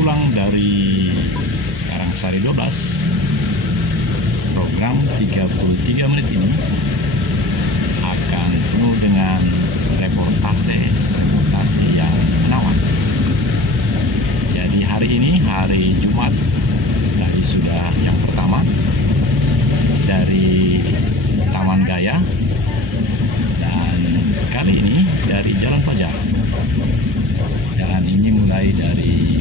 pulang dari Karangsari 12, program 33 menit ini akan penuh dengan reportase yang menawan. Jadi hari ini, hari Jumat, tadi sudah yang pertama dari Taman Gaya, dan kali ini dari Jalan Fajar. Jalan ini mulai dari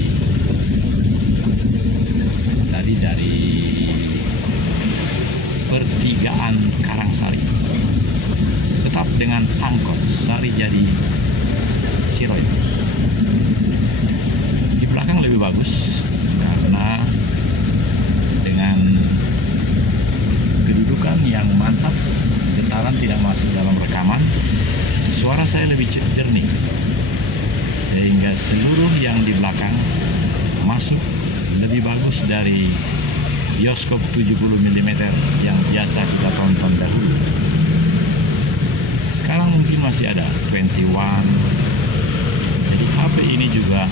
pertigaan Karangsari, tetap dengan angkot Sarijadi Ciroyong. Di belakang lebih bagus karena dengan kedudukan yang mantap, getaran tidak masuk dalam rekaman, suara saya lebih jernih, sehingga seluruh yang di belakang masuk lebih bagus dari bioskop 70 mm yang biasa kita tonton dahulu. Sekarang mungkin masih ada 21. Jadi HP ini juga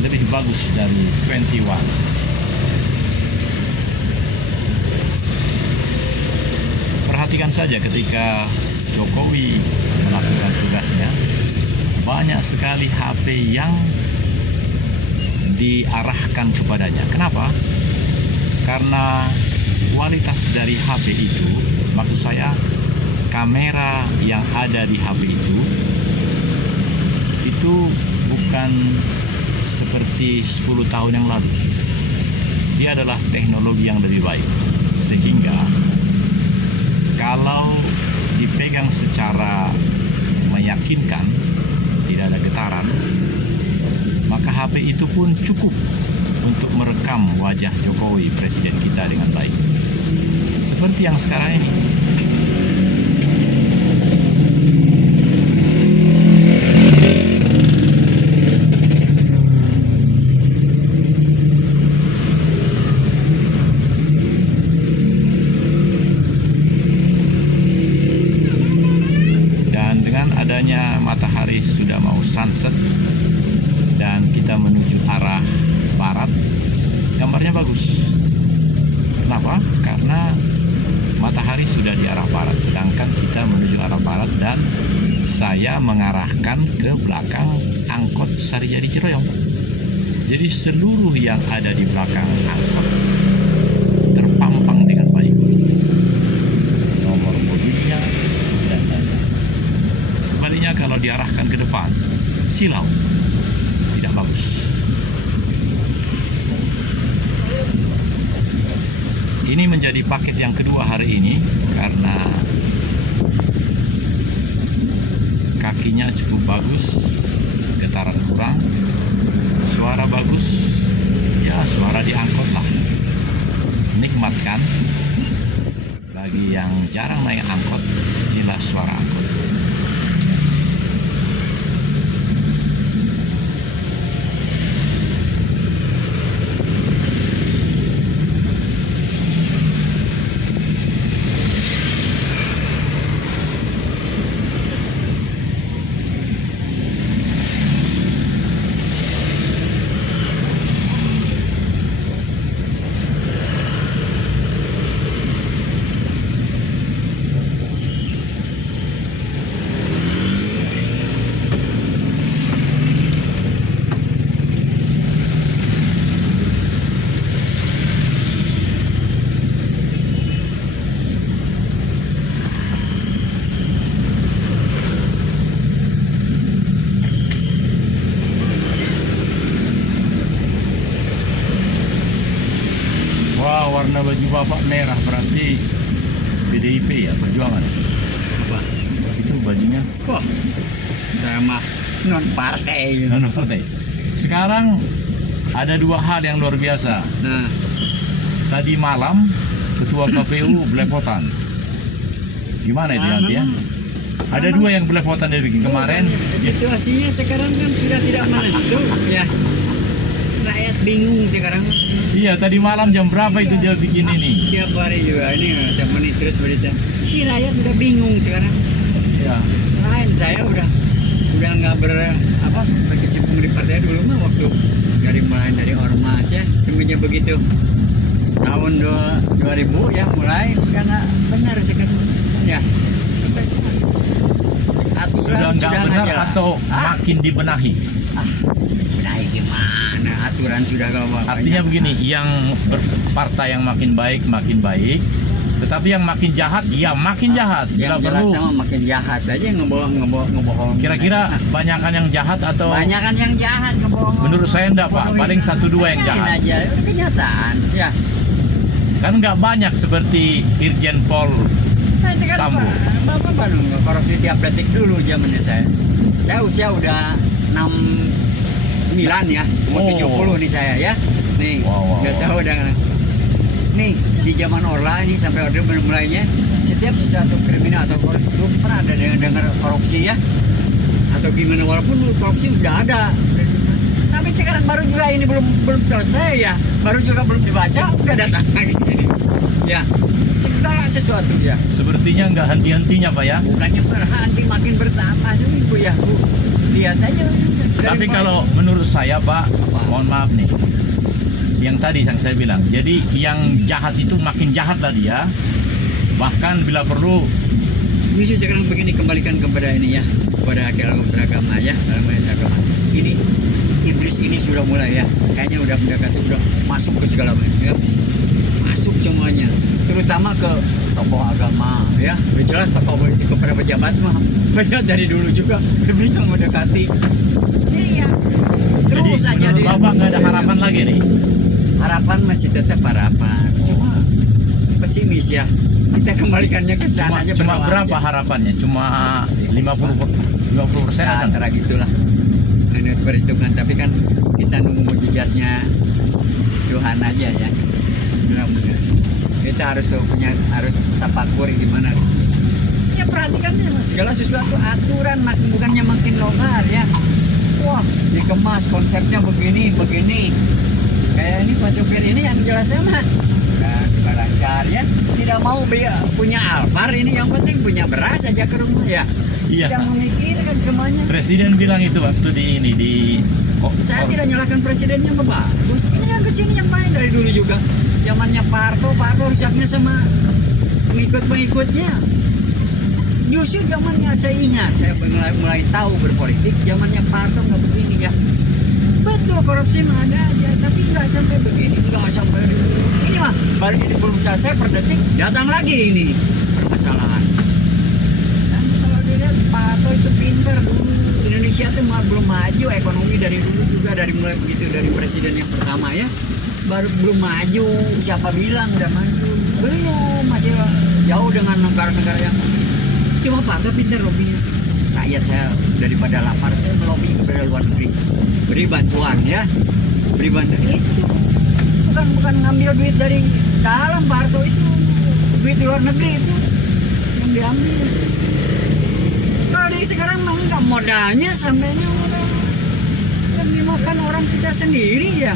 lebih bagus dari 21. Perhatikan saja ketika Jokowi melakukan tugasnya, banyak sekali HP yang diarahkan kepadanya. Kenapa? Karena kualitas dari HP itu, maksud saya kamera yang ada di HP itu bukan seperti 10 tahun yang lalu. Dia adalah teknologi yang lebih baik, sehingga kalau dipegang secara meyakinkan, tidak ada getaran, maka HP itu pun cukup untuk merekam wajah Jokowi, presiden kita, dengan baik. Seperti yang sekarang ini. Dan dengan adanya matahari sudah mau sunset dan kita menuju arah barat, gambarnya bagus. Kenapa? Karena matahari sudah di arah barat, sedangkan kita menuju arah barat dan saya mengarahkan ke belakang angkot Sarijadi Ciroyong. Jadi seluruh yang ada di belakang angkot terpampang dengan baik, nomor mobilnya dan lain-lain. Sebaliknya kalau diarahkan ke depan, silau, tidak bagus. Ini menjadi paket yang kedua hari ini karena kakinya cukup bagus, getaran kurang, suara bagus, ya suara diangkut lah. Nikmatkan. Bagi yang jarang naik angkot, inilah suara angkot. Warna baju bapak merah, berarti PDIP ya, Perjuangan. Apa? Itu bajunya. Wah, saya mah non partai. Non partai. Sekarang ada dua hal yang luar biasa. Nah, Tadi malam Ketua KPU belepotan. Gimana itu nanti ya? Ada dua yang belepotan dari bikin kemarin. Situasinya sekarang kan sudah tidak menentu ya. Rakyat bingung sekarang. Iya, tadi malam jam berapa itu dia bikin ini? Tiap hari juga ini ada menit terus berita. Ini rakyat udah bingung sekarang. Ya. Lain saya udah udah nggak berkecimpung di partai dulu mah, waktu mulai dari ormas ya, semuanya begitu. Tahun 2000 ya mulai udah nggak benar sekarang ya. Sudah nggak benar aja. atau makin dibenahi? Benahi gimana? Aturan sudah gak apa. Artinya begini, yang partai yang makin baik, tetapi yang makin jahat, ya makin jahat. Bila Yang jelas perlu, sama makin jahat aja, ngebohong. kira-kira banyakan yang jahat atau Banyakan yang jahat, ngebohong. menurut saya enggak Pak, paling 1-2 yang jahat. Aja, itu kenyataan ya. Kan nggak banyak seperti Irjen Pol Nanti kan Sambo. Bapak baru korupsi tiap detik dulu zamannya saya. Saya usia udah 69 ya, mau Oh. 70 nih saya ya. Nih, Wow. nggak tahu udah. Nih di zaman Orla ini sampai Orde Baru mulainya, setiap sesuatu kriminal atau korupsi itu pernah ada dengar korupsi ya, atau gimana, walaupun dulu korupsi udah ada. Tapi sekarang baru juga ini belum selesai ya, baru juga belum dibaca udah datang lagi ini. Ya, segala sesuatu ya. Sepertinya nggak henti-hentinya Pak ya. Bukannya berhenti, makin bertambah tuh ibu ya bu. Lihat aja. Tapi kalau menurut saya Pak, mohon maaf nih, yang tadi yang saya bilang, jadi yang jahat itu makin jahat lah dia. Bahkan bila perlu, Justru sekarang begini, kembalikan kepada ini ya, kepada dalam beragama ya, dalam beragama. Ini iblis ini sudah mulai ya, kayaknya udah mendekati, udah masuk ke segala macam ya. Masuk semuanya, terutama ke tokoh agama ya. Udah jelas tokoh politik, kepada pejabat mah banyak dari dulu juga udah bisa mendekati. Iya. jadi Terus aja menurut dia. Bapak nggak ada harapan lagi nih. Harapan masih tetap harapan. Cuma pesimis ya. Kita kembalikannya ke sana aja. Cuma berdoa berapa aja. harapannya? Cuma 50% Ya, aja. antara gitulah. Menurut perhitungan, tapi kan kita nunggu mujizatnya Tuhan aja ya. Benar-benar. Kita harus tafakur gimana. Ya perhatikan ya, segala sesuatu aturan, bukannya makin longgar ya. Wah, dikemas konsepnya begini. Kayak ini Pak supir ini yang jelasnya mah lancar ya. Tidak mau punya Alphard, ini yang penting punya beras aja ke rumah ya. Iya. Tidak memikirkan semuanya. Presiden bilang itu waktu Saya tidak nyalahkan presidennya, bagus. Ini yang kesini yang main dari dulu juga. Zamannya Pak Harto rusaknya sama pengikut-pengikutnya. Justru zamannya saya ingat, saya mulai tahu berpolitik, zamannya Pak Harto nggak begini ya. Betul, korupsi mah ada aja, tapi nggak sampai begini, nggak sampai ini mah. Baru ini belum selesai per detik, datang lagi ini permasalahan. Dan kalau dilihat Pak Harto itu pinter dulu. Indonesia tuh belum maju ekonomi dari dulu juga, dari mulai begitu, dari presiden yang pertama ya, baru belum maju. Siapa bilang udah maju? Belum, masih jauh dengan negara-negara yang. Cuma Pak Harto pinter lobbynya. Rakyat saya daripada lapar, saya melobi kepada luar negeri, beri bantuan ya, beri bantuan itu. Bukan ngambil duit dari dalam. Pak Harto itu duit di luar negeri itu yang diambil. Kalau di sekarang mah nggak, modalnya sampainya udah dimakan orang kita sendiri ya.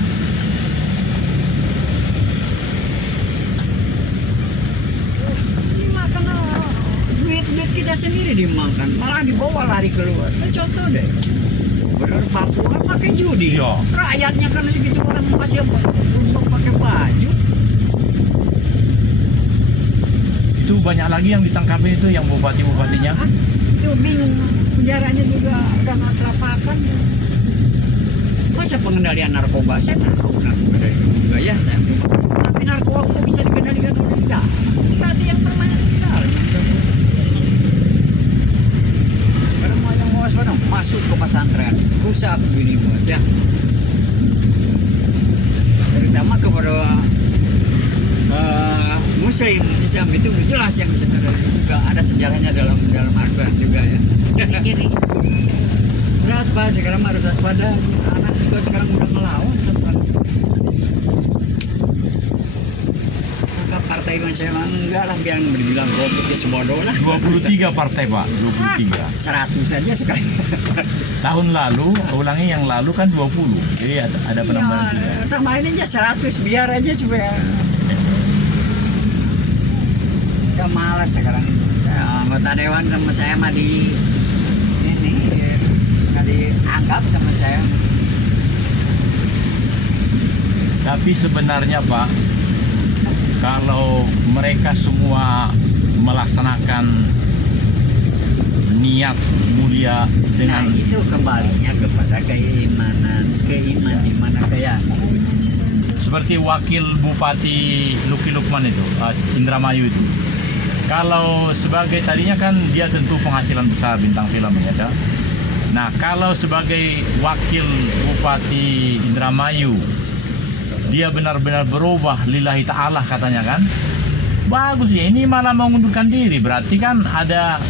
Dimakan duit kita sendiri dimakan, malah dibawa lari keluar. Nah, contoh deh, Gubernur Papua pakai judi. Iya. Rakyatnya kan begitu orang masih untuk pakai baju. itu banyak lagi yang ditangkapin itu yang bupati-bupatinya. Itu bingung, penjaranya juga udah nggak kelapakan. Masa pengendalian narkoba, saya tahu narkoba dari dulu juga ya, saya belum. Tapi narkoba kok bisa dikendalikan oleh dalam? Berarti yang permainan di dalam. Sekarang mau yang mau masuk ke pesantren, rusak begini buat ya. Terutama kepada Muslim, Islam itu udah jelas yang juga ada sejarahnya dalam Al-Quran juga ya. Kiri. Berat Pak, sekarang harus waspada. Anak juga sekarang udah melawan sebenarnya. Bukan partai yang saya enggak lah, biar dibilang golputnya sebodoh lah. 23 partai Pak, 23. 100 aja sekali. Tahun lalu, ulangi yang lalu kan 20. Jadi ada penambahan juga. Ya, tambahin aja 100 biar aja supaya. Udah malas sekarang. Saya anggota dewan sama saya mah di ini anggap sama saya. Tapi sebenarnya Pak, kalau mereka semua melaksanakan niat mulia Nah dengan itu kembalinya kepada keimanan kayak seperti wakil Bupati Luki Lukman itu, Indramayu itu. Kalau sebagai tadinya kan dia tentu penghasilan besar bintang film ya kan? Nah kalau sebagai wakil Bupati Indramayu dia benar-benar berubah lillahi ta'ala katanya kan, bagus ya. Ini malah mengundurkan diri, berarti kan ada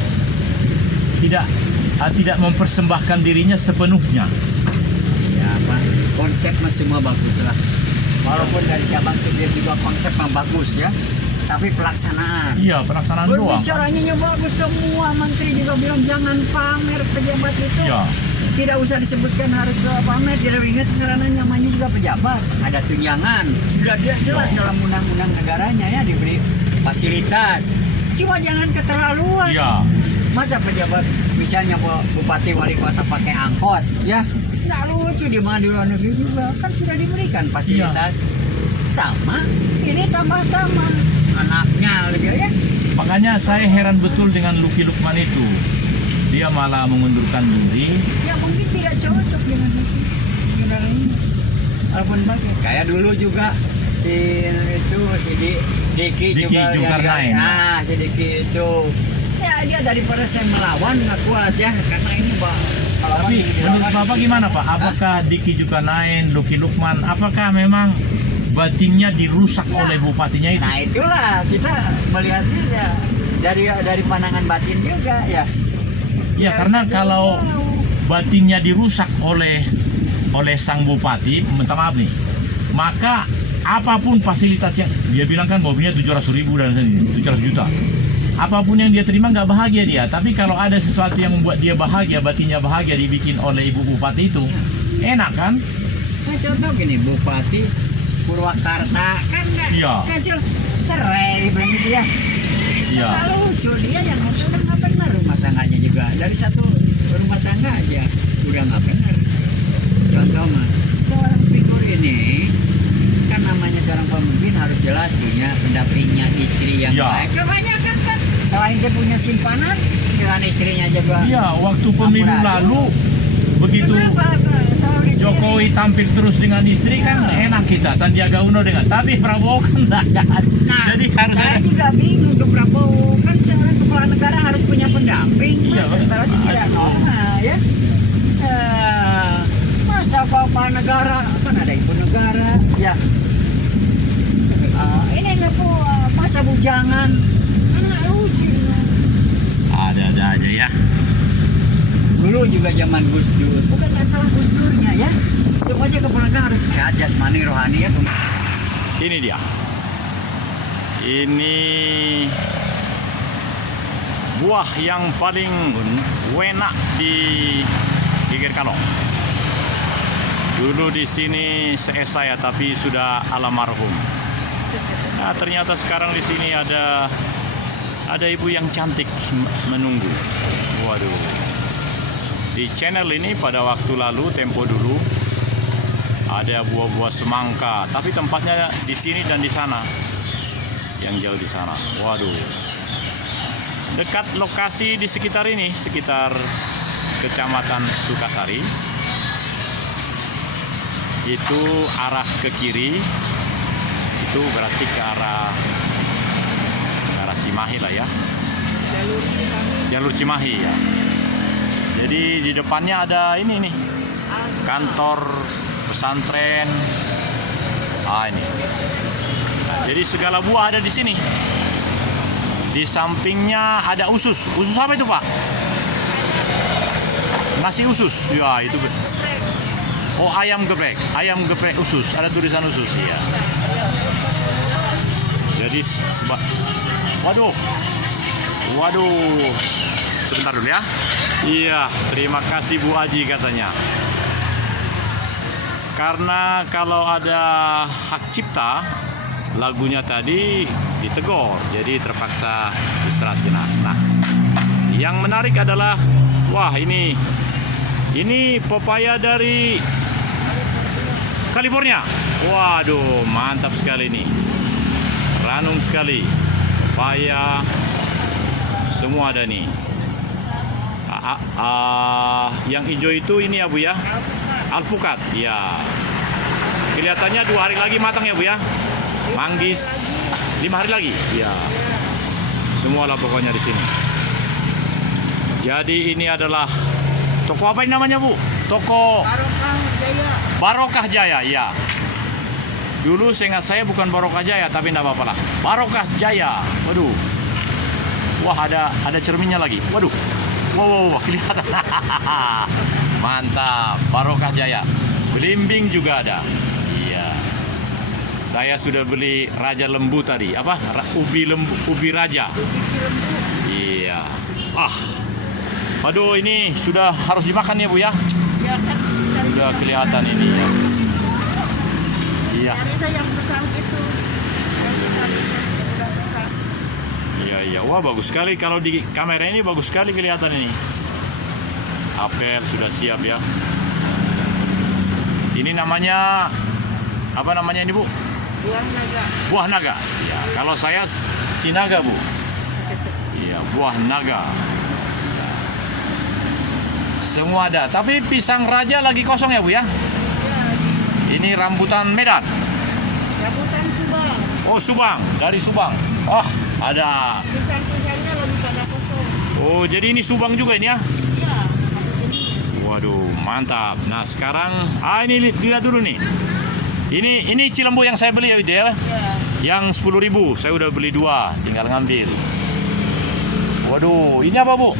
tidak mempersembahkan dirinya sepenuhnya. ya apa konsepnya semua bagus lah. Walaupun dari Sabang dia juga konsep yang bagus ya, tapi pelaksanaan. Iya, pelaksanaan doang. Berbicaranya bagus, semua menteri juga bilang jangan pamer pejabat itu. Ya. Tidak usah disebutkan harus pamer, tidak ingat karena namanya juga pejabat. Ada tunjangan, sudah jelas dalam undang-undang negaranya ya diberi fasilitas. Cuma jangan keterlaluan. Iya. Masa pejabat misalnya bupati wali kota pakai angkot, ya nggak lucu di mana di luar negeri juga kan sudah diberikan fasilitas. Tambah, ini tambah-tambah anaknya lebih ya. Makanya saya heran betul dengan Luki Lukman itu. Dia malah mengundurkan diri. Ya mungkin tidak cocok dengan ini. Walaupun bagus. Kayak dulu juga si Diki juga Zulkarnain. nah si Diki itu ya dia daripada saya melawan nggak kuat ya karena ini melawan. Tapi menurut Bapak gimana Pak? Apakah Diki Zulkarnain, Luki Lukman, apakah memang batinnya dirusak Ya. oleh bupatinya itu? Nah itulah kita melihatnya ya dari pandangan batin juga ya. Ya, Tidak karena bisa kalau jauh-jauh. batinnya dirusak oleh sang bupati, minta maaf nih, maka apapun fasilitas yang dia bilang kan mobilnya 700.000 dan 700 juta. Apapun yang dia terima nggak bahagia dia. Tapi kalau ada sesuatu yang membuat dia bahagia, batinnya bahagia dibikin oleh ibu bupati itu, enak kan? Nah, contoh gini, Bupati Purwakarta kan nggak Iya. kecil, cerai begitu ya. Iya. Nggak lucu dia yang udah nggak benar rumah tangganya juga dari satu rumah tangga aja udah nggak benar. Contoh mah seorang figur ini kan namanya seorang pemimpin harus jelas punya pendampingnya istri yang Iya. baik. Kebanyakan kan selain dia punya simpanan dengan istrinya juga. Iya, waktu pemilu lalu begitu Kenapa seorang istri- Jokowi tampil terus dengan istri kan enak kita, Sandiaga Uno dengan, tapi Prabowo kan enggak. Nah, Jadi harus saya ada. juga bingung ke Prabowo kan seorang kepala negara harus punya pendamping, Iya, masa berarti tidak normal ya. Masa kepala negara kan ada ibu negara ya. Ini nggak masa bujangan, anak lucu. Ada aja ya. Dulu juga zaman Gus Dur, bukan masalah Gus Durnya ya. Semuanya keponakan harus sehat jasmani rohani ya. Ini dia. Ini buah yang paling enak di Geger Kalong. Dulu di sini saya tapi sudah almarhum. Nah, ternyata sekarang di sini ada ibu yang cantik menunggu. Waduh. Di channel ini pada waktu lalu, tempo dulu, ada buah-buah semangka, tapi tempatnya di sini dan di sana. Yang jauh di sana. Waduh. Dekat lokasi di sekitar ini, sekitar Kecamatan Sukasari. Itu arah ke kiri, itu berarti ke arah Cimahi lah ya. Jalur Cimahi ya. Jadi di depannya ada ini nih, kantor pesantren. Ini. Jadi segala buah ada di sini. Di sampingnya ada usus. Usus apa itu, Pak? Nasi usus. Ya, itu. Oh, ayam geprek. Ayam geprek usus. Ada tulisan usus, ya. Jadi waduh. Waduh. Sebentar dulu ya. Iya, terima kasih Bu Aji katanya. Karena kalau ada hak cipta, lagunya tadi ditegur, jadi terpaksa istirahat jenak. Nah, yang menarik adalah, wah ini Ini pepaya dari California. Waduh, mantap sekali nih. Ranum sekali. Pepaya semua ada nih. Yang hijau itu ini ya Bu ya? Alpukat. Ya. Kelihatannya 2 hari lagi matang ya Bu ya? Manggis 5 hari lagi. Ya. Semualah pokoknya di sini. Jadi ini adalah toko apa ini namanya Bu? Toko Barokah Jaya. Ya. Dulu seingat saya bukan Barokah Jaya, tapi tidak apa-apa lah. Barokah Jaya. Waduh. Wah, ada cerminnya lagi. Waduh. Wow, kelihatan. Mantap. Barokah Jaya. Belimbing juga ada. Iya. Saya sudah beli raja lembu tadi. Apa? Ubi raja. Iya. Aduh, ini sudah harus dimakan ya Bu ya? Ya kan. Sudah kelihatan ini ya. Iya. Yang besar gitu. Iya. Wah, bagus sekali kalau di kamera ini, bagus sekali kelihatan ini. Apel sudah siap ya. Ini namanya apa namanya ini Bu? Buah naga. Buah naga. Ya, kalau saya sinaga Bu. Iya, buah naga. Semua ada. Tapi pisang raja lagi kosong ya Bu ya? Ini rambutan Medan. Rambutan Subang. Oh, Subang, dari Subang. Oh, ada. Pisang-pisangnya lebih pada kosong. Oh, jadi ini Subang juga ini ya? Iya. Waduh, mantap. Nah, sekarang ini lihat dulu nih. Ini cilembu yang saya beli ya, itu ya. Iya. Yang 10.000. Saya udah beli 2, tinggal ngambil. Waduh, ini apa, Bu?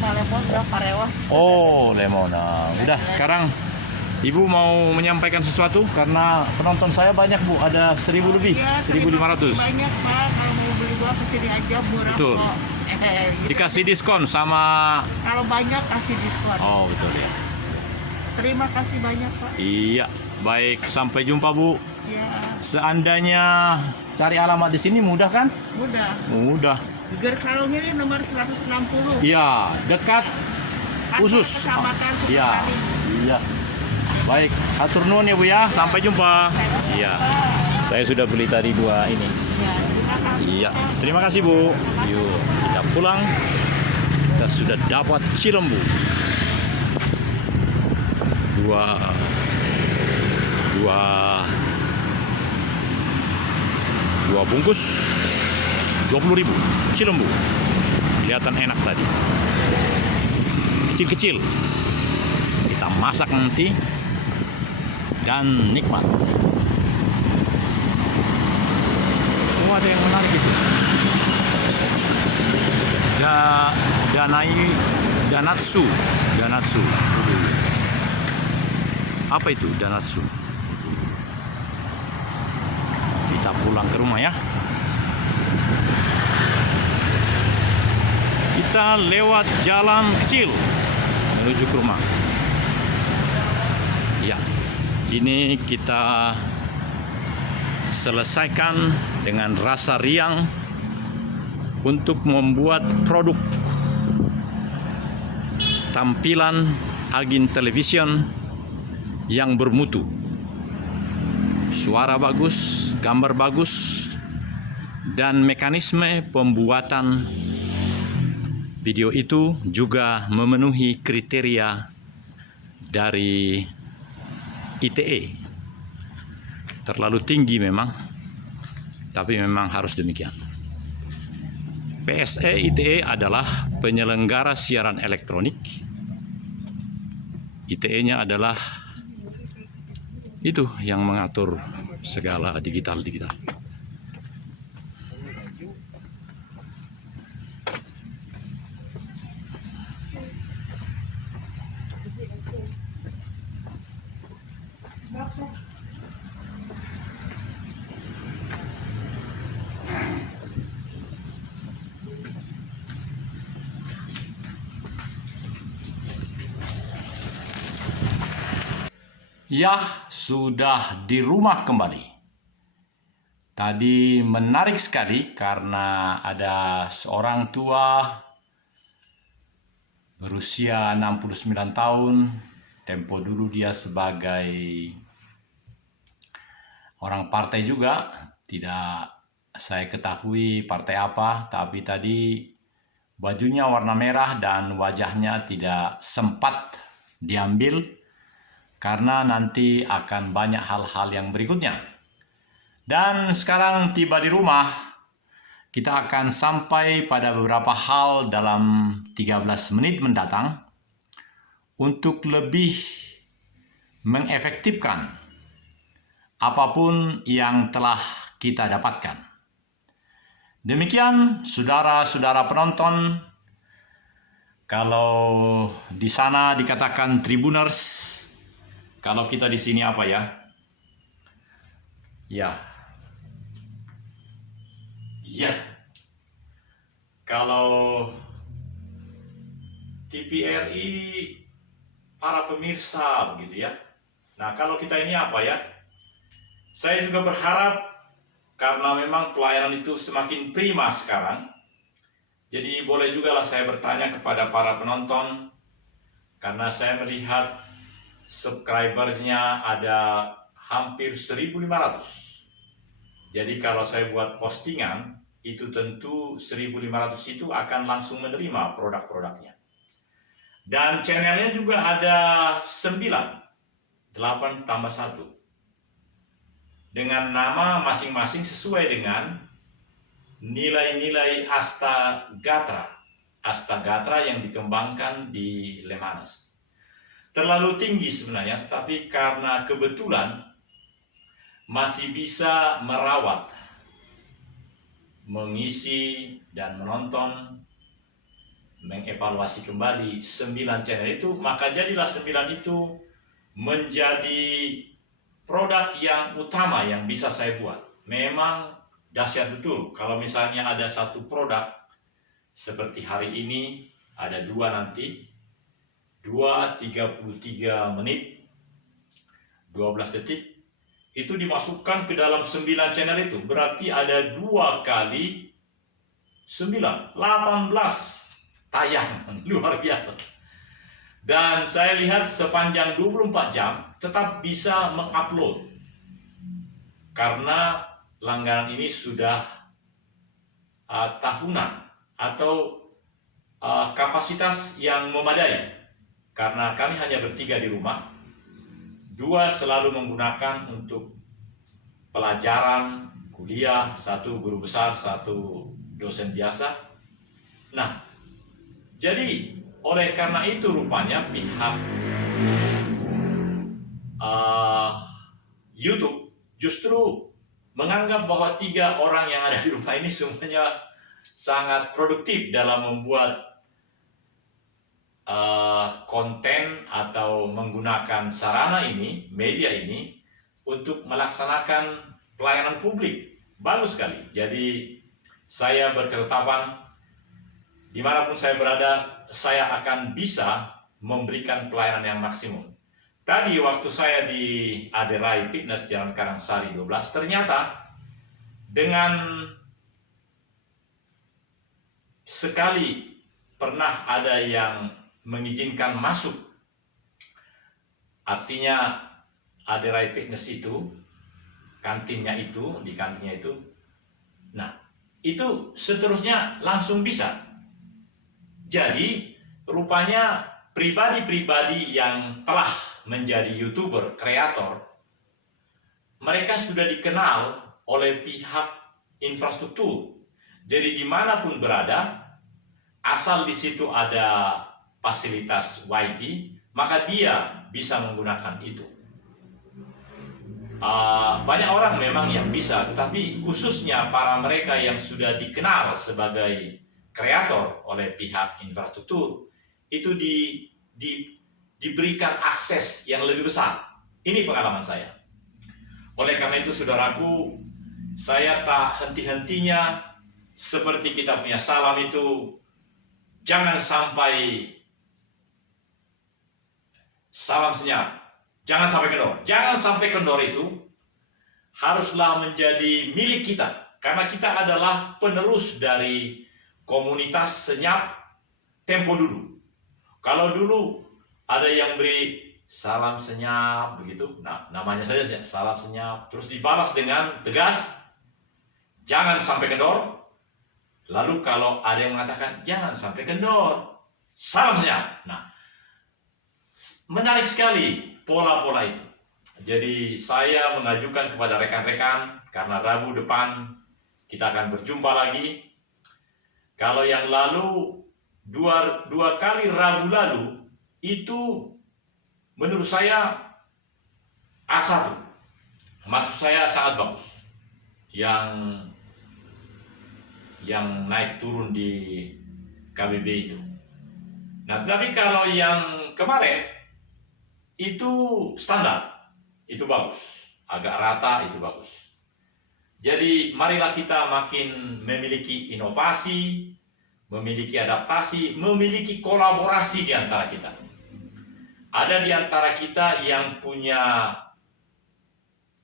Cuma lemon berapa rewah? Oh, lemon. Nah, udah sekarang Ibu mau menyampaikan sesuatu karena penonton saya banyak Bu, ada 1.000 lebih, Ya, 1.500. banyak Pak, kalau mau beli buah kesini aja murah Betul. kok. Gitu. Dikasih diskon sama. Kalau banyak kasih diskon. Oh, betul ya. Terima kasih banyak Pak. Iya, baik, sampai jumpa Bu. Ya, Seandainya cari alamat di sini mudah kan? mudah. Mudah. Gerkalung ini nomor 160. Iya, dekat Kantor khusus. Kecamatan Iya. Sukapaling. Iya. Baik, atur nuhun ya Bu ya. Sampai jumpa. Iya. Saya sudah beli tadi 2 ini. Ya, terima kasih. Iya. Terima kasih Bu. Yuk, kita pulang. Kita sudah dapat cilembu. 2 bungkus 20.000 cilembu. Kelihatan enak tadi. Kecil-kecil. Kita masak nanti dan nikmat. Oh, ada yang menarik itu. Danatsu. Apa itu danatsu? Kita pulang ke rumah ya. Kita lewat jalan kecil menuju ke rumah. Ya, ini kita selesaikan dengan rasa riang untuk membuat produk tampilan Agin Television yang bermutu. Suara bagus, gambar bagus, dan mekanisme pembuatan video itu juga memenuhi kriteria dari ITE. Terlalu tinggi memang, tapi memang harus demikian. PSE ITE adalah penyelenggara siaran elektronik. ITE-nya adalah itu yang mengatur segala digital. Ya, sudah di rumah kembali. Tadi menarik sekali karena ada seorang tua berusia 69 tahun. Tempo dulu dia sebagai orang partai juga, tidak saya ketahui partai apa, tapi tadi bajunya warna merah dan wajahnya tidak sempat diambil karena nanti akan banyak hal-hal yang berikutnya. Dan sekarang tiba di rumah, kita akan sampai pada beberapa hal dalam 13 menit mendatang untuk lebih mengefektifkan apapun yang telah kita dapatkan. Demikian saudara-saudara penonton, kalau di sana dikatakan tribuners, kalau kita di sini apa ya? Ya. Kalau TVRI para pemirsa begitu ya. Nah, kalau kita ini apa ya? Saya juga berharap karena memang pelayanan itu semakin prima sekarang. Jadi boleh juga lah saya bertanya kepada para penonton, karena saya melihat subscribersnya ada hampir 1.500. Jadi kalau saya buat postingan, itu tentu 1.500 itu akan langsung menerima produk-produknya. Dan channelnya juga ada 9, 8 tambah 1. Dengan nama masing-masing sesuai dengan nilai-nilai Astagatra. Astagatra yang dikembangkan di Lemhanas. Terlalu tinggi sebenarnya, tetapi karena kebetulan masih bisa merawat, mengisi dan menonton, mengevaluasi kembali 9 channel itu, maka jadilah 9 itu menjadi produk yang utama yang bisa saya buat. Memang dahsyat betul kalau misalnya ada satu produk seperti hari ini, ada 2 nanti, 2:33 menit 12 detik, itu dimasukkan ke dalam 9 channel itu, berarti ada 2 kali 9, 18 tayangan, luar biasa. Dan saya lihat sepanjang 24 jam tetap bisa mengupload, karena langganan ini sudah tahunan atau kapasitas yang memadai, karena kami hanya bertiga di rumah. 2 selalu menggunakan untuk pelajaran kuliah, 1 guru besar, 1 dosen biasa. Nah, jadi oleh karena itu rupanya pihak YouTube justru menganggap bahwa 3 orang yang ada di rumah ini semuanya sangat produktif dalam membuat konten atau menggunakan sarana ini, media ini untuk melaksanakan pelayanan publik. Bagus sekali. Jadi saya berketetapan dimanapun saya berada, saya akan bisa memberikan pelayanan yang maksimum. Tadi waktu saya di Aderai Fitness Jalan Karangsari 12, ternyata dengan sekali pernah ada yang mengizinkan masuk, artinya Aderai Fitness itu, kantinnya itu, di kantinnya itu, nah itu seterusnya langsung bisa. Jadi rupanya pribadi-pribadi yang telah menjadi YouTuber, kreator, mereka sudah dikenal oleh pihak infrastruktur. Jadi dimanapun berada, asal di situ ada fasilitas wifi, maka dia bisa menggunakan itu. Banyak orang memang yang bisa, tetapi khususnya para mereka yang sudah dikenal sebagai kreator oleh pihak infrastruktur, itu diberikan akses yang lebih besar. Ini pengalaman saya. Oleh karena itu saudaraku, saya tak henti-hentinya, seperti kita punya salam itu, jangan sampai salam senyap, jangan sampai kendor. Jangan sampai kendor itu haruslah menjadi milik kita, karena kita adalah penerus dari komunitas senyap tempo dulu. Kalau dulu ada yang beri salam senyap begitu, nah namanya saja salam senyap, terus dibalas dengan tegas, jangan sampai kendor. Lalu kalau ada yang mengatakan jangan sampai kendor, salam senyap. Nah, menarik sekali pola-pola itu. Jadi saya mengajukan kepada rekan-rekan, karena Rabu depan kita akan berjumpa lagi. Kalau yang lalu dua kali Rabu lalu itu menurut saya A1, maksud saya sangat bagus. Yang naik turun di KBB itu. Nah, tetapi kalau yang kemarin itu standar, itu bagus, agak rata, itu bagus. Jadi marilah kita makin memiliki inovasi, memiliki adaptasi, memiliki kolaborasi di antara kita. Ada di antara kita yang punya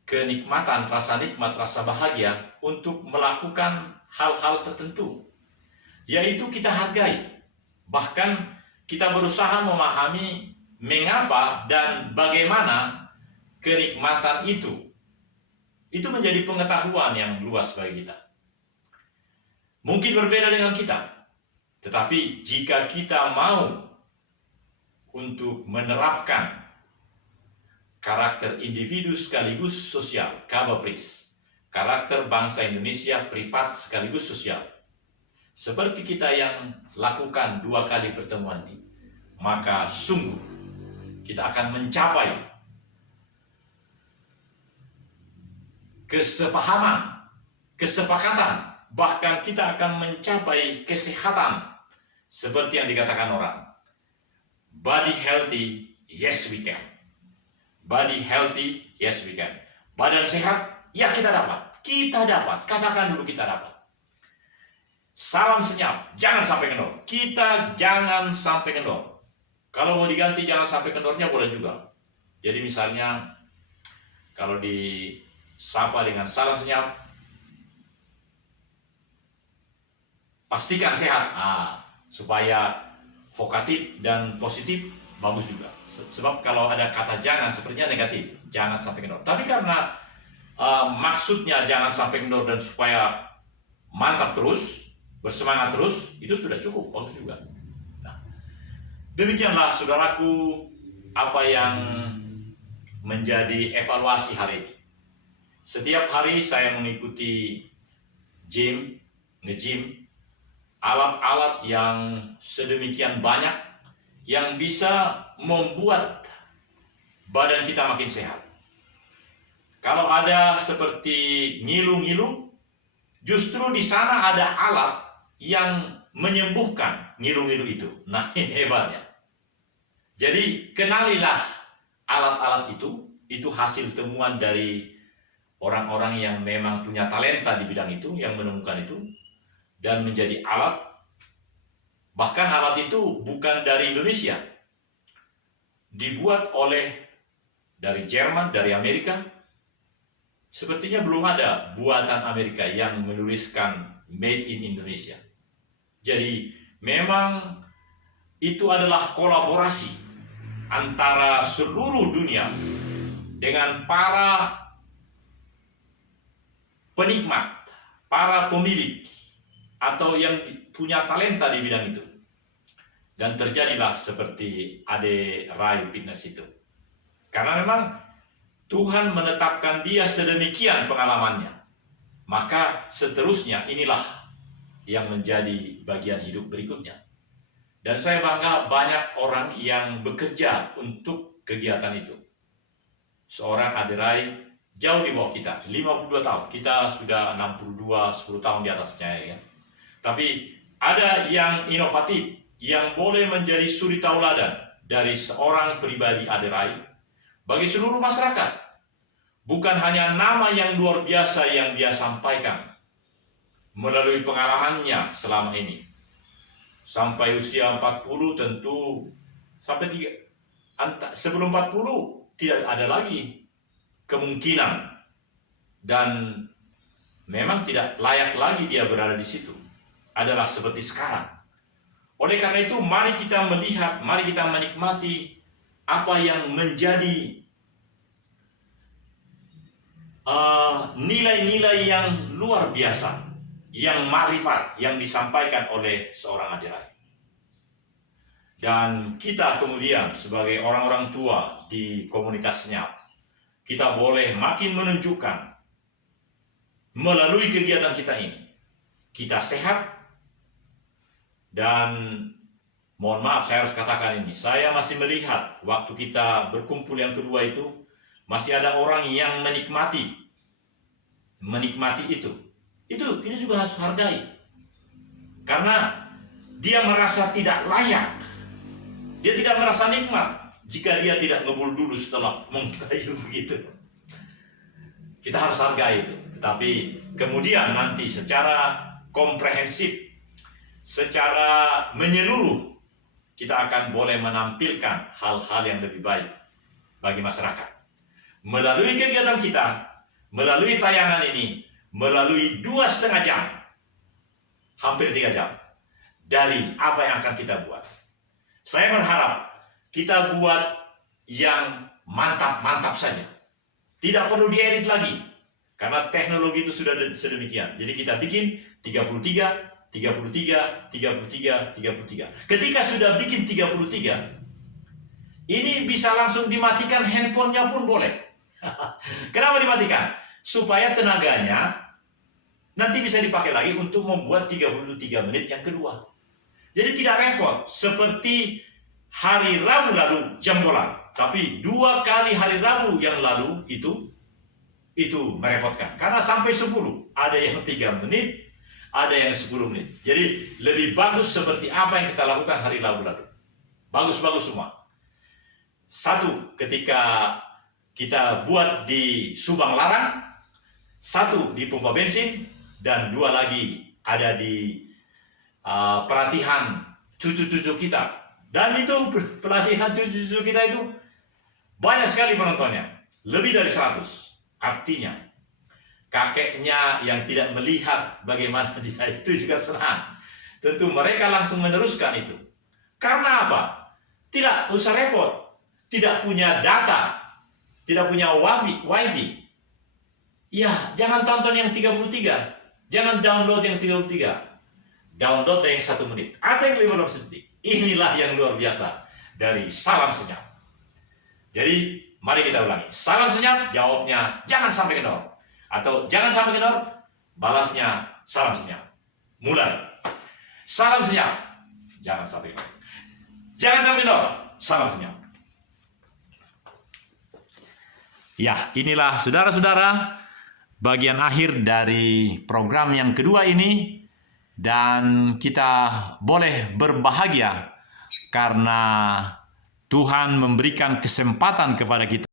kenikmatan, rasa nikmat, rasa bahagia untuk melakukan hal-hal tertentu, yaitu kita hargai. Bahkan kita berusaha memahami mengapa dan bagaimana kenikmatan itu menjadi pengetahuan yang luas bagi kita. Mungkin berbeda dengan kita, tetapi jika kita mau untuk menerapkan karakter individu sekaligus sosial, KBPRIS, karakter bangsa Indonesia privat sekaligus sosial, seperti kita yang lakukan 2 kali pertemuan ini, maka sungguh kita akan mencapai kesepahaman, kesepakatan, bahkan kita akan mencapai kesehatan seperti yang dikatakan orang. Body healthy, yes we can. Body healthy, yes we can. Badan sehat, ya kita dapat. Kita dapat, katakan dulu kita dapat. Salam senyap, jangan sampai kendor. Kita jangan sampai kendor. Kalau mau diganti jangan sampai kendornya boleh juga. Jadi misalnya kalau disapa dengan salam senyap, pastikan sehat. Supaya vokatif dan positif bagus juga. Sebab kalau ada kata jangan sepertinya negatif, jangan sampai kendor. Tapi karena maksudnya jangan sampai kendor dan supaya mantap terus, bersemangat terus, itu sudah cukup, bagus juga. Nah, demikianlah saudaraku apa yang menjadi evaluasi hari ini. Setiap hari saya mengikuti nge-gym, alat-alat yang sedemikian banyak yang bisa membuat badan kita makin sehat. Kalau ada seperti ngilu-ngilu, justru di sana ada alat yang menyembuhkan ngilu-ngilu itu. Nah, ini hebatnya. Jadi kenalilah alat-alat itu hasil temuan dari orang-orang yang memang punya talenta di bidang itu, yang menemukan itu dan menjadi alat. Bahkan alat itu bukan dari Indonesia, dibuat dari Jerman, dari Amerika. Sepertinya belum ada buatan Amerika yang menuliskan Made in Indonesia. Jadi memang itu adalah kolaborasi antara seluruh dunia dengan para penikmat, para pemilik atau yang punya talenta di bidang itu. Dan terjadilah seperti Ade Rai Fitness itu. Karena memang Tuhan menetapkan dia sedemikian pengalamannya. Maka seterusnya inilah yang menjadi bagian hidup berikutnya. Dan saya bangga banyak orang yang bekerja untuk kegiatan itu. Seorang Ade Rai jauh di bawah kita, 52 tahun. Kita sudah 62, 10 tahun di atasnya ya. Tapi ada yang inovatif, yang boleh menjadi suri tauladan dari seorang pribadi Ade Rai bagi seluruh masyarakat. Bukan hanya nama yang luar biasa yang dia sampaikan melalui pengalamannya selama ini. Sampai usia 40 tentu, sebelum 40 tidak ada lagi kemungkinan. Dan memang tidak layak lagi dia berada di situ. Adalah seperti sekarang. Oleh karena itu, mari kita melihat, mari kita menikmati apa yang menjadi nilai-nilai yang luar biasa, yang marifat yang disampaikan oleh seorang Adirai. Dan kita kemudian sebagai orang-orang tua di komunitas Senyap, kita boleh makin menunjukkan melalui kegiatan kita ini, kita sehat. Dan mohon maaf, saya harus katakan ini, saya masih melihat waktu kita berkumpul yang kedua itu, masih ada orang yang menikmati itu kita juga harus hargai, karena dia merasa tidak layak, dia tidak merasa nikmat jika dia tidak ngebul dulu setelah mengkayu begitu. Kita harus hargai itu. Tetapi kemudian nanti secara komprehensif, secara menyeluruh, kita akan boleh menampilkan hal-hal yang lebih baik bagi masyarakat melalui kegiatan kita, melalui tayangan ini, melalui 2,5 jam, hampir 3 jam dari apa yang akan kita buat. Saya berharap kita buat yang mantap-mantap saja, tidak perlu diedit lagi, karena teknologi itu sudah sedemikian. Jadi kita bikin 33. Ketika sudah bikin 33, ini bisa langsung dimatikan handphonenya pun boleh. Kenapa dimatikan? Supaya tenaganya nanti bisa dipakai lagi untuk membuat 33 menit yang kedua. Jadi tidak repot seperti hari Rabu lalu jempolan, tapi 2 kali hari Rabu yang lalu itu merepotkan, karena sampai 10, ada yang 3 menit, ada yang 10 menit. Jadi lebih bagus seperti apa yang kita lakukan hari Rabu lalu. Bagus-bagus semua. 1 ketika kita buat di Subang Larang, 1 di pompa bensin, dan 2 lagi ada di pelatihan cucu-cucu kita. Dan itu pelatihan cucu-cucu kita itu banyak sekali penontonnya, lebih dari 100. Artinya kakeknya yang tidak melihat bagaimana dia itu juga senang. Tentu mereka langsung meneruskan itu. Karena apa? Tidak usah repot, tidak punya data, tidak punya wifi. Ya, jangan tonton yang 33, jangan download yang 33, download yang 1 menit atau yang 15 detik. Inilah yang luar biasa dari Salam Senyap. Jadi mari kita ulangi. Salam Senyap, jawabnya jangan sampai kendor. Atau jangan sampai kendor, balasnya salam senyap. Mulai. Salam senyap, jangan sampai kendor. Jangan sampai kendor, salam senyap. Ya, inilah saudara-saudara bagian akhir dari program yang kedua ini. Dan kita boleh berbahagia karena Tuhan memberikan kesempatan kepada kita